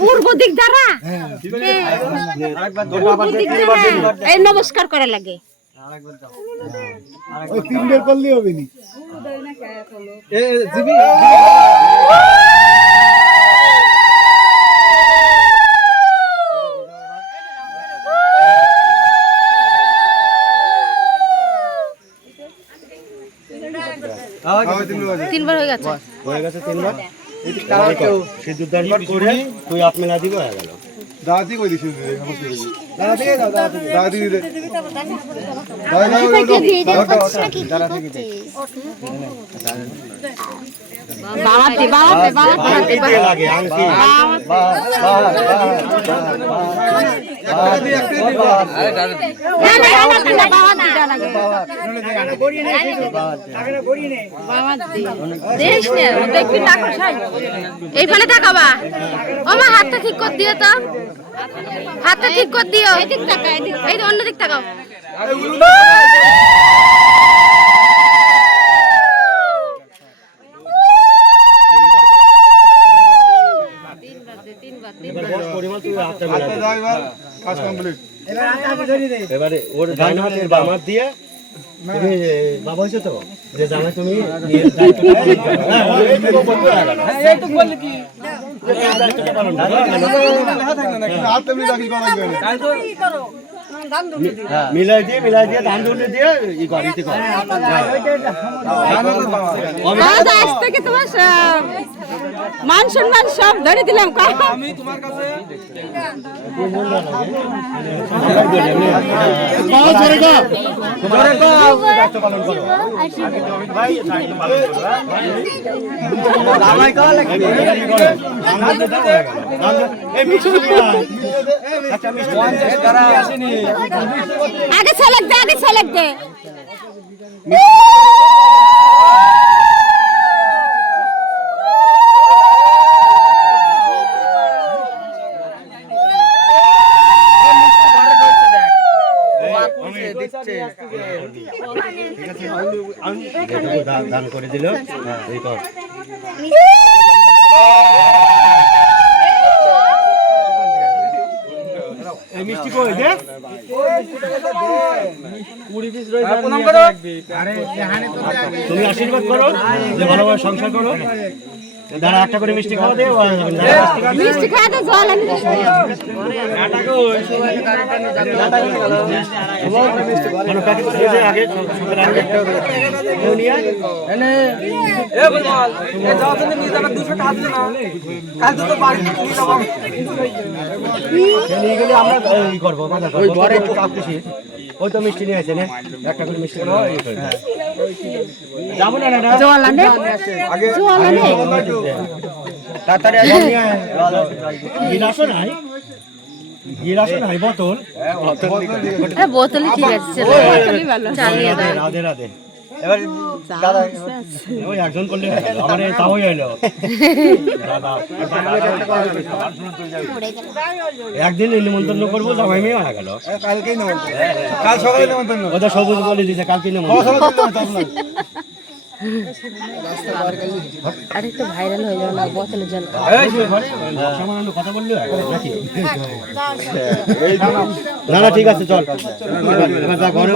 পূর্ব দিক দ্বারা এই নমস্কার করা লাগে। ওই তিনবার করলেই হবে নি। তিনবার হয়ে গেছে তিনবার সিঁদুর দরবার করে তুই আপ মেলা দিব হয়ে গেল। দাঁড়াতে কই দিছিস দাঁড়া থেকে দাও দাঁড়া থেকে দে বাবাতে বাবাতে বাবাতে লাগে আংটি এইখানে তাকাবা আমার হাতটা ঠিক করে দিও তো, হাতটা ঠিক করে দিও। এদিক তাকা, এই অন্য দিক তাকাও। এবারে ওর ডান হাতের বাম হাত দিয়ে তুমি বাবা হয়েছে তো যে জানা তুমি মিলাই দিয়ে ধান ধরে দিয়ে ই করিতে কর। আজ থেকে তোমার মান সম্মান সব ধরে দিলাম। আমি তোমার কাছে আগে ছেলেক দে, আগে ছেলেক দে। দান করে দিল এই কর। মিষ্টি কই দে তুমি আশীর্বাদ করো যে বড় বড় সংসার করো। দাঁড়া একটা করে মিষ্টি খাওয়া দে। মিষ্টি খাওয়া দে, জল আমি ওই তো মিষ্টি নিয়ে আসে একটা করে মিষ্টি যাবো না জল আনে, জল আনে। তাড়াতাড়ি গিলাসও নাই, গিলাসও নাই, বোতল। বোতলই ঠিক আছে, চালিয়ে দাও। রাধে রাধে। এবার দাদা ওই একজন করলে আমার তাও এলো একদিন নিমন্ত্রণ করবো জামাই মেয়ে হয়ে গেল। কালকেই নিমন্ত্রণ, কাল সকালে নিমন্ত্রণ। ওটা সবুজ বলে দিছে কালকে নিমন্ত্রণ। আরে তো ভাইরাল হয়ে যাবে না, বোতলে জল সামান্য কথা বললে নাকি? না না ঠিক আছে চল, ঘরে